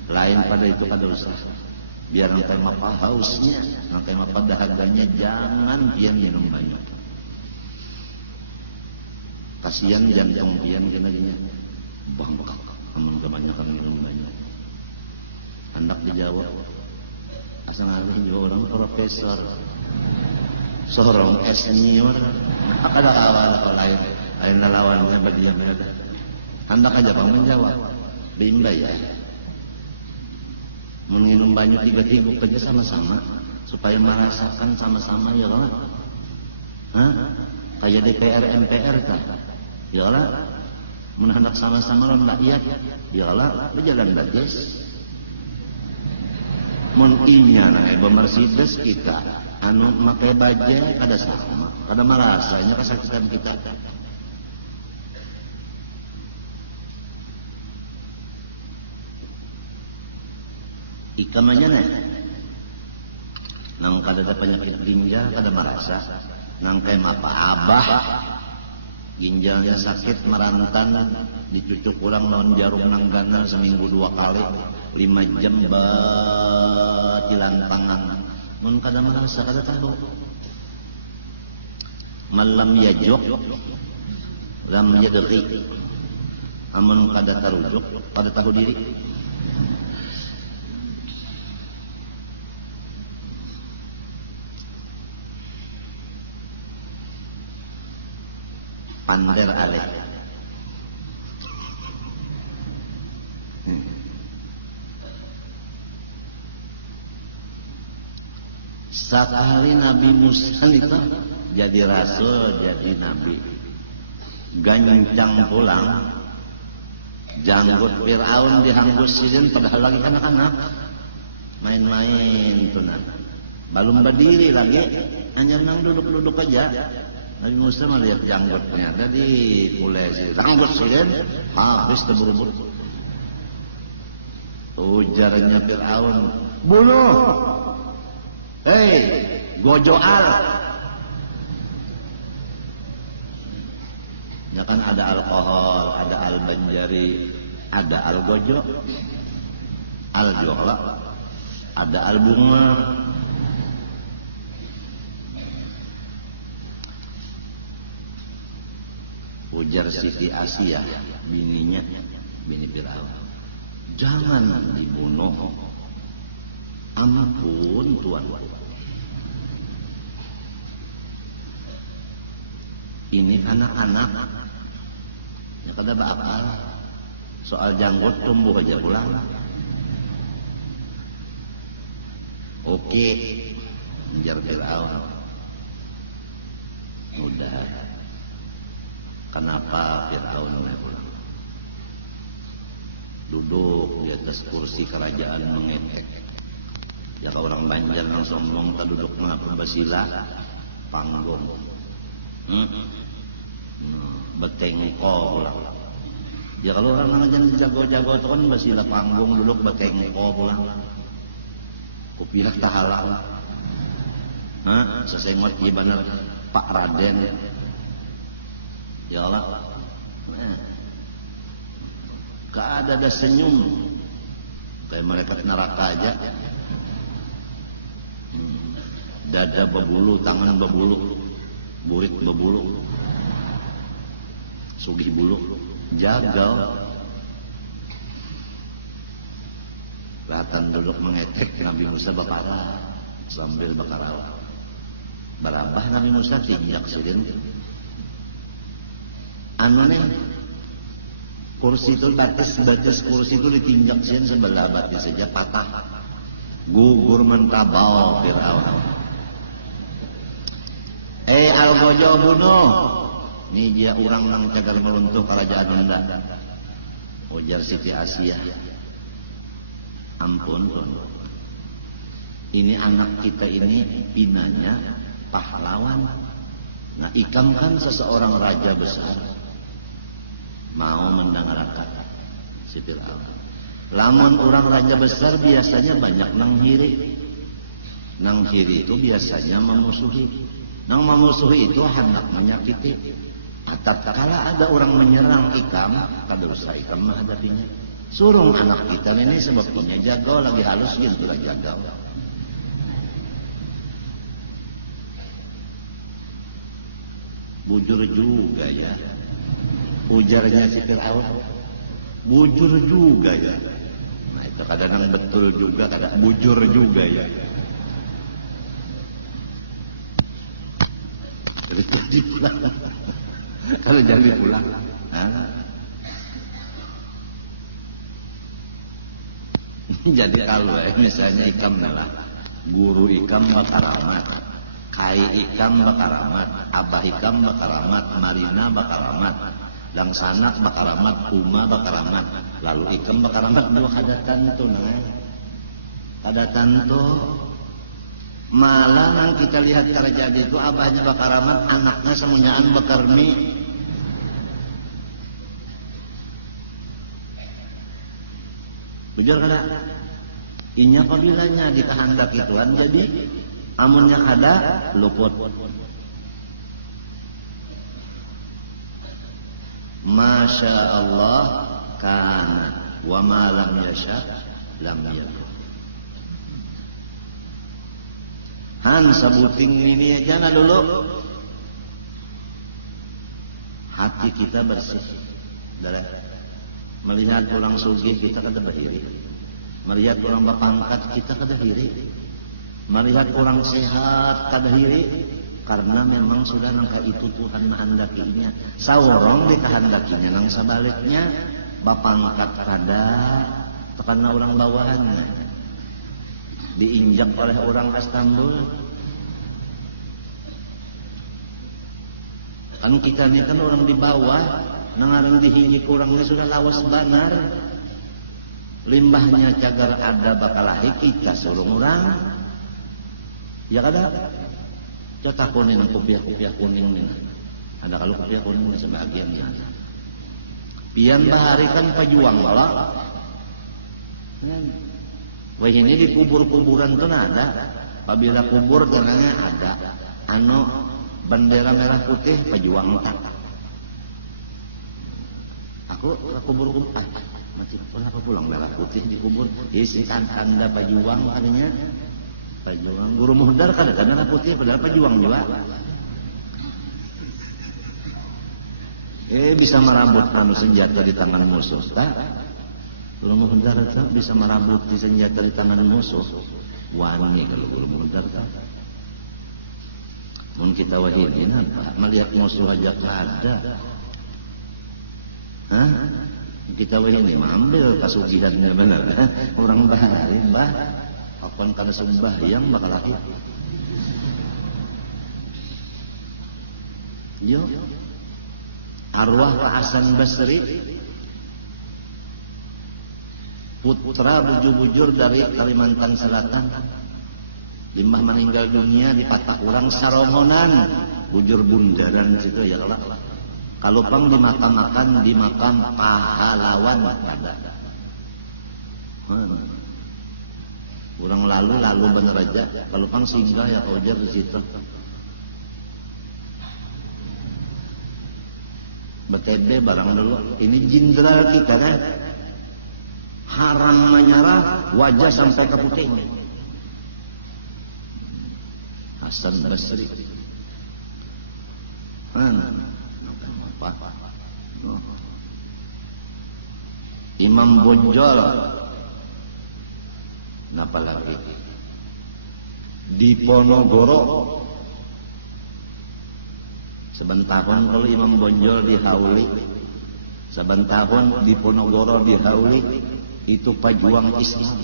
Lain pada itu kada usah. Biar nanti apa hausnya, nanti apa dahaganya, jangan pian minum banyak. Kasihan jantung pian kena-kena bangkak, namun kebanyakan minum banyak. Hendak dijawab, asal ngalih juga orang profesor, seorang senior, ada awal atau lain lawannya bagi yang berada. Hendak aja bang menjawab, rimba ya. Menginum banyak 3 tiguk aja sama-sama supaya merasakan sama-sama ya kan? Hah? Kayak DPR MPR kan? Ya lah. Menhendak sama-sama lawan rakyat, ialah berjalan bagus. Mun inya na Mercedes kita, anu make baja kada sama, kada marasanya kasakitan kita. Ikam aja nih, nang kada ada penyakit ginjal kada merasa, nang kayak apa abah ginjalnya sakit merantan dicucuk kurang lawan jarum nang ganal seminggu 2 kali 5 jam batilantangan mun kada merasa kada tahu malam yajok lam yadri amun kada tarujuk kada tahu diri. Pander aleh. Sekali Nabi Musa itu jadi rasul, jadi nabi. Gancang pulang, janggut Fir'aun dihanggusin padahal lagi anak-anak. Main-main tunan. Belum berdiri lagi, hanya nang duduk-duduk aja. Nabi Musa melihat janggutnya, jadi mulai janggut sudah habis terburu-buru. Ujarnya Fir'aun, bunuh, hei, gojoal. Ya kan ada alkohol, ada al-banjari, ada al-gojo, al-jola, ada al-bunga. Ujar Siti Asia, bininya, bini Fir'aun, jangan dibunuh. Ampun Tuan. Ini anak-anak, ya kada bakal. Soal janggut tumbuh aja pulang. Oke, ujar Fir'aun. Mudah. Kenapa Fir'aun pulang? Duduk di atas kursi kerajaan mengetek. Ya orang Banjar yang sombong tak duduk mengapa basila panggung. Betengko pulang. Ya kalau orang aja jago-jago itu kan basila panggung duduk betengko pulang. Kupilah tak halal. Sesemot iya benar Pak Raden. Ya Allah, gak ada senyum kayak mereka neraka aja. Dada berbulu, tangan berbulu, burit berbulu, sugih bulu, jagal. Kelihatan duduk mengetek Nabi Musa bakara sambil bakara. Barabah Nabi Musa tinjak sedin. Anu nih kursi itu batas kursi itu ditinjak sian sebelah batnya saja patah, gugur mentabau Fir'aun. Al-Gojo bunuh, ini dia orang nang cagar meluntuh kerajaan Anda. Ujar Siti Asia, ampun Tuan, ini anak kita ini pinanya pahlawan. Nah Ikam kan seseorang raja besar, mau mendengarkan si Fir'aun. Lamun orang raja besar biasanya banyak nang hiri. Nang hiri itu biasanya memusuhi. Nang memusuhi itu hendak menyakiti. Tatkala ada orang menyerang Ikam, kada usah Ikam menghadapinya. Suruh anak kita ini sebab punya jago lagi halus gitu lagi jago. Bujur juga ya. Ujarnya si Fir'aun, bujur juga ya. Nah itu kadang betul juga, kadang bujur juga ya. Jadi pulang. Kalau jadi pulang. Jadi kalau misalnya Ikam lah, guru Ikam bakaramat, kai Ikam bakaramat, abah Ikam bakaramat, Marina bakaramat. dan sanak bakaramat, kuma bakaramat, lalu ikam bakaramat dua kadatan tuh nah. Kadatan tuh malah nang kita lihat terjadi itu abahnya bakaramat, anaknya semuanyaan bakarmi. Bujur kada? Inya kabilanya dikehendak ituan jadi amunnya kada luput. Masya Allah kana wa ma lam yasha lam yakun. Han sebuting ini aja na dulu. Hati kita bersih. Dari melihat orang sugih kita kada bahiri. Melihat orang bapangkat kita kada hiri. Melihat orang sehat kada hiri. Karena memang sudah nangka itu Tuhan menghendakinya. Saurong dikehendakinya nang sebaliknya bapangkat kada karena orang bawahannya diinjak oleh orang Istanbul. Kan kita ini kan orang di bawah, nangarang dihinik orangnya sudah lawas banar. Limbahnya cagar ada bakal lahir kita suruh orang. Ya kada? Coba kuning kopiah kuning nih. Ada kalau kopiah kuning sebagian ya. Pian bahari kan pejuang malah. Wah ini di kubur-kuburan tuh ada. Apabila kubur tenangnya ada. Bendera merah putih pejuang tak. Aku kubur masih aku pulang merah putih di kubur. Isi kan tanda pejuang artinya. Pejuang guru muhdar kadang-kadang merah putih padahal pejuang juga. Bisa merambut senjata di tangan musuh. Tak? Guru muhdar tak bisa merambut di senjata di tangan musuh. Wangi kalau guru muhdar tak. Mun kita wahidin apa? Melihat musuh aja ada. Hah? Kita wahidin ambil kasugihannya benar. Orang bahari bah. Apaan karena sembahyang bakal lahir. Yo. Arwah Pak Hasan Basri putra bujur-bujur dari Kalimantan Selatan. Limbah meninggal dunia di patah orang Saromonan, bujur bundaran situ ya Allah. Kalau pang dimakam-makan di makam pahlawan ada. Orang lalu bener aja. Kalau pang singgah ya ojar di situ. BTB barang dulu. Ini jenderal kita kan. Haram menyerah, wajah sampai ke putih. Hasan Basri. Imam Bonjol. Napa lagi? Di Ponorogo. Sebentahun kalau Imam Bonjol dihauli. Sebentahun di Ponorogo dihauli. Itu pejuang Islam.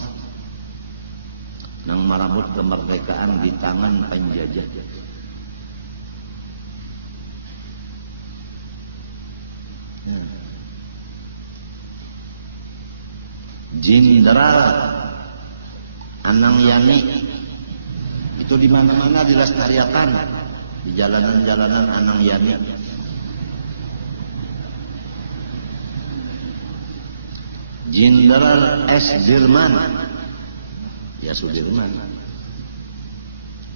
Nang marabut kemerdekaan di tangan penjajah. Jenderal Anang Yani itu di mana-mana dilestarikan di jalanan-jalanan Anang Yani. Jenderal S. Dirman, ya Sudirman,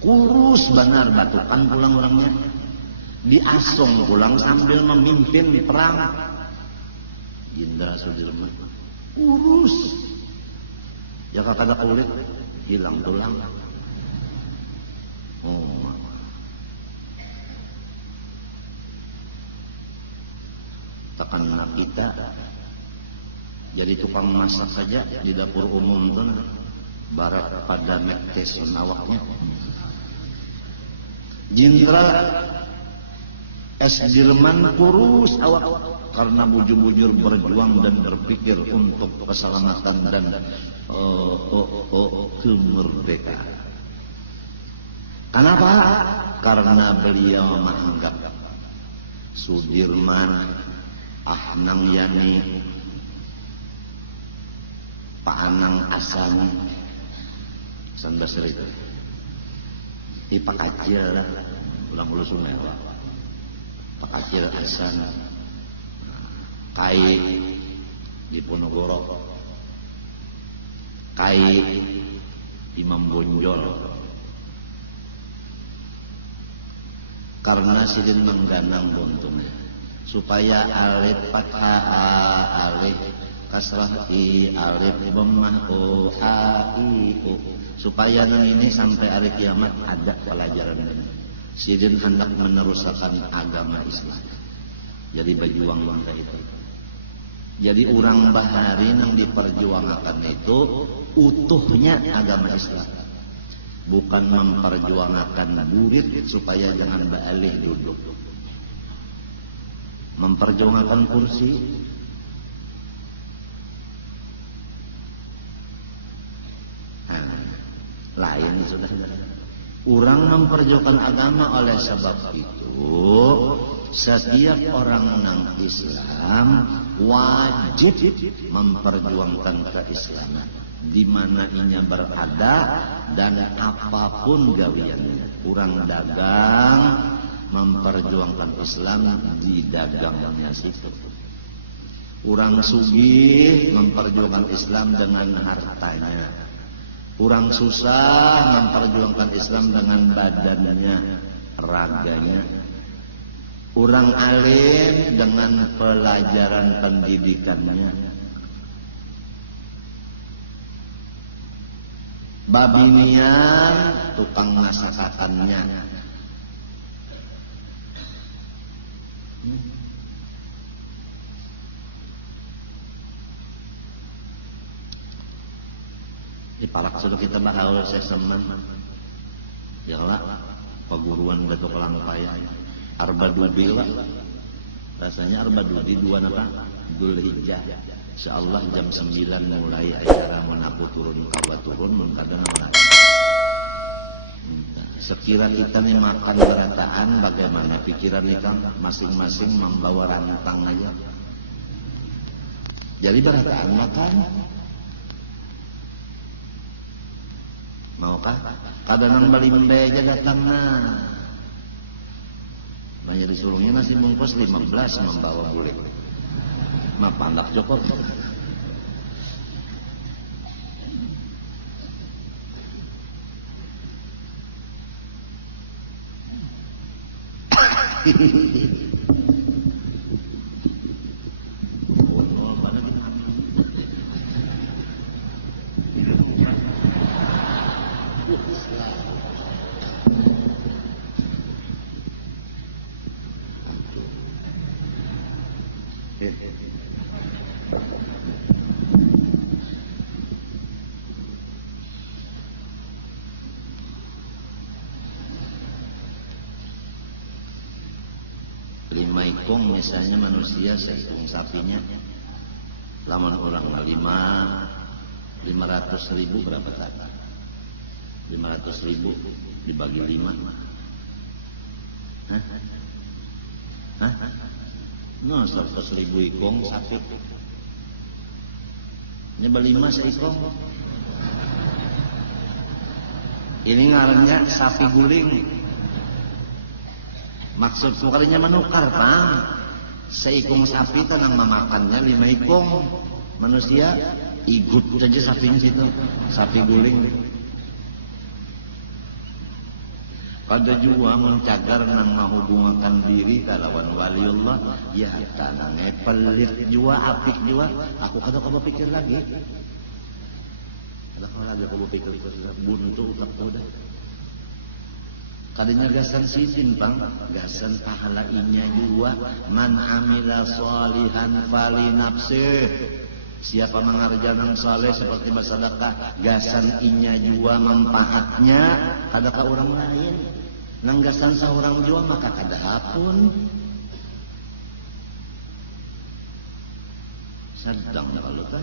kurus benar batukan pulang orangnya, diasong pulang sambil memimpin perang. Jenderal Sudirman, kurus, ya kakak kulit. Hilang tulang. Oh. Tekan kita jadi tukang masak saja di dapur umum tuh barat pada mektes awaknya. Jenderal S. Dirman kurus awak karena bujur-bujur berjuang dan berpikir untuk keselamatan dan kemerdekaan. Kenapa? Karena beliau menganggap Sudirman Ahnang Yani, Paanang Asani, San Basri itu. Pak Kacil lah, ulang ulu sungai. Pak Kacil Asan, Kai di Ponorogo, Kai Imam Bonjol. Karena sidin mengganang buntungnya supaya alif fathah alif kasrah i alif dhammah o a i u supaya ini sampai hari kiamat ada pelajaran ini. Sidin hendak meneruskan agama Islam. Jadi berjuang bangsa itu. Jadi orang bahari yang diperjuangkan itu utuhnya agama Islam. Bukan memperjuangkan burit supaya jangan baalih duduk. Memperjuangkan kursi. Lain sudah. Orang memperjuangkan agama oleh sebab itu setiap orang nang Islam wajib memperjuangkan keislaman di mana inya berada dan apapun gawiannya. Orang dagang memperjuangkan Islam di dagangnya situ. Orang sugih memperjuangkan Islam dengan hartanya. Orang susah memperjuangkan Islam dengan badannya, raganya. Orang alim dengan pelajaran pendidikannya. Babinian tukang masakannya. Di parak sudah kita bahas saya semen. Yalah paguruan Batok Langpaya. Arba Dudi lah. Rasanya Arba Dudi 2 apa? Dzulhijjah. Insyaallah jam 9 mulai acara menapu turun kawa turun mengkadang menapu. Sekira kita nih makan berataan bagaimana pikiran kita masing-masing membawa rantang aja. Jadi berataan makan. Maukah? Kadang bali mende aja datang nah. Banyak disuruhnya nasi bungkus 15 membawa bulik. Mah pandak cukup. Misalnya manusia seikung sapinya lamun orang 500.000 berapa tadi? 500.000 dibagi 5. Hah? No, 100.000 ikong sapi. Nyoba 5 seikong. Ini ngarannya sapi guling. Maksud sukarinya menukar, Bang. Seikung sapi tanang memakannya 5 ikung. Manusia ikut saja sapinya situ. Sapi guling. Pada jua mencagar nang mahubungakan diri kalawan waliullah. Ya tanang pelit jua, apik jua. Aku kata kau berpikir lagi. Kalau lagi kau berpikir buntu tak udah. Kadinya gasan sidin Bang, gasan pahala inya jua. Man amila sholihan fali nafsih. Siapa mengerjakan saleh seperti bersedekah, gasan inya jua manfaatnya kadaka orang lain. Nang gasan seorang jua maka kada apun. Sedang kalau tah.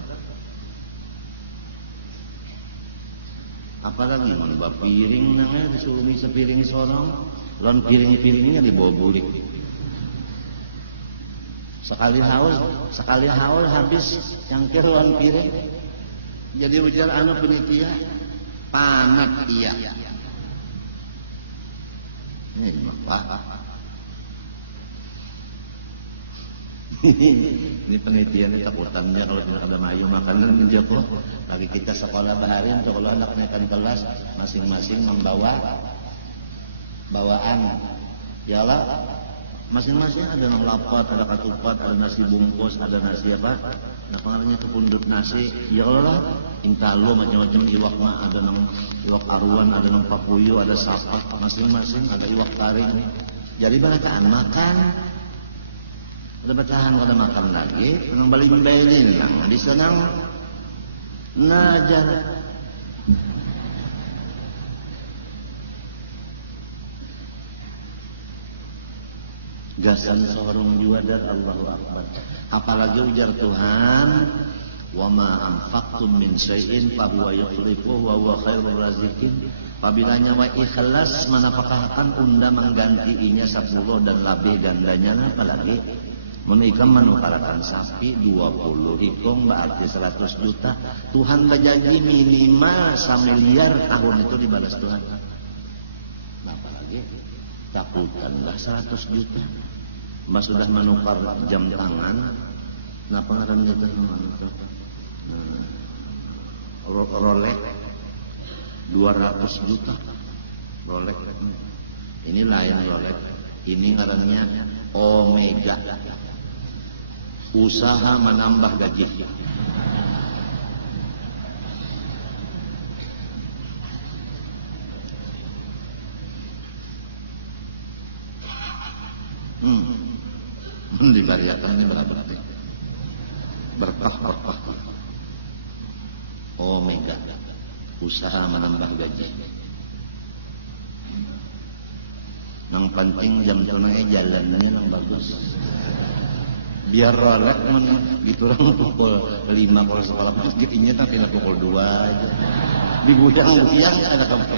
Apalagi mana piring nangnya disuruh misa piring seorang, lawan piring-piringnya dibawa bulik. sekali haul habis cangkir lawan piring. Jadi ujar anu penitia panat iya. Ini Pak. Ini penelitiannya takutannya kalau ada mayu makanan menjauh. Lagi kita sekolah baharin, kalau anaknya kan kelas masing-masing membawa bawaan. Yalah, masing-masing ada nang lapat, ada katupat, ada nasi bungkus, ada nasi apa? Nah pengarangnya kepundut nasi. Ya Allah, ingkalo macam-macam iwak mah ada nang iwak aruan, ada nang papuyu, ada sapat, masing-masing ada iwak taring. Jadi balataan makan. Ada bacahan kada makan lagi, nang balik belin nang di senang najar. Gasan seorang juadar Allahu Akbar. Apalagi ujar Tuhan, wa ma anfaqtum min syai'in fa huwa yukhlifuhu wa huwa khairur raziqin. Apabila nyawa ikhlas manapakahakan unda menggantiinya 10 dan lebih gandanya apalagi menikam menukarakan sapi 20 hitung berarti 100 juta. Tuhan berjanji minimal 1 miliar tahun itu dibalas Tuhan. Nah, apalagi takutanlah 100 juta. Mas sudah menukar jam tangan. Nah pengaran itu Rolex 200 juta. Rolex ini lain Rolex. Ini ngarannya Omega. Usaha menambah gaji. Dibariakan ini berarti berkah. Omega. Usaha menambah gaji. Nang penting jam tunai jalannya nang bagus. Biar Rolex diturang pukul 5 kalau sekolah masjid ini tapi pukul 2 aja. Dibuyang-buyang ada kamu.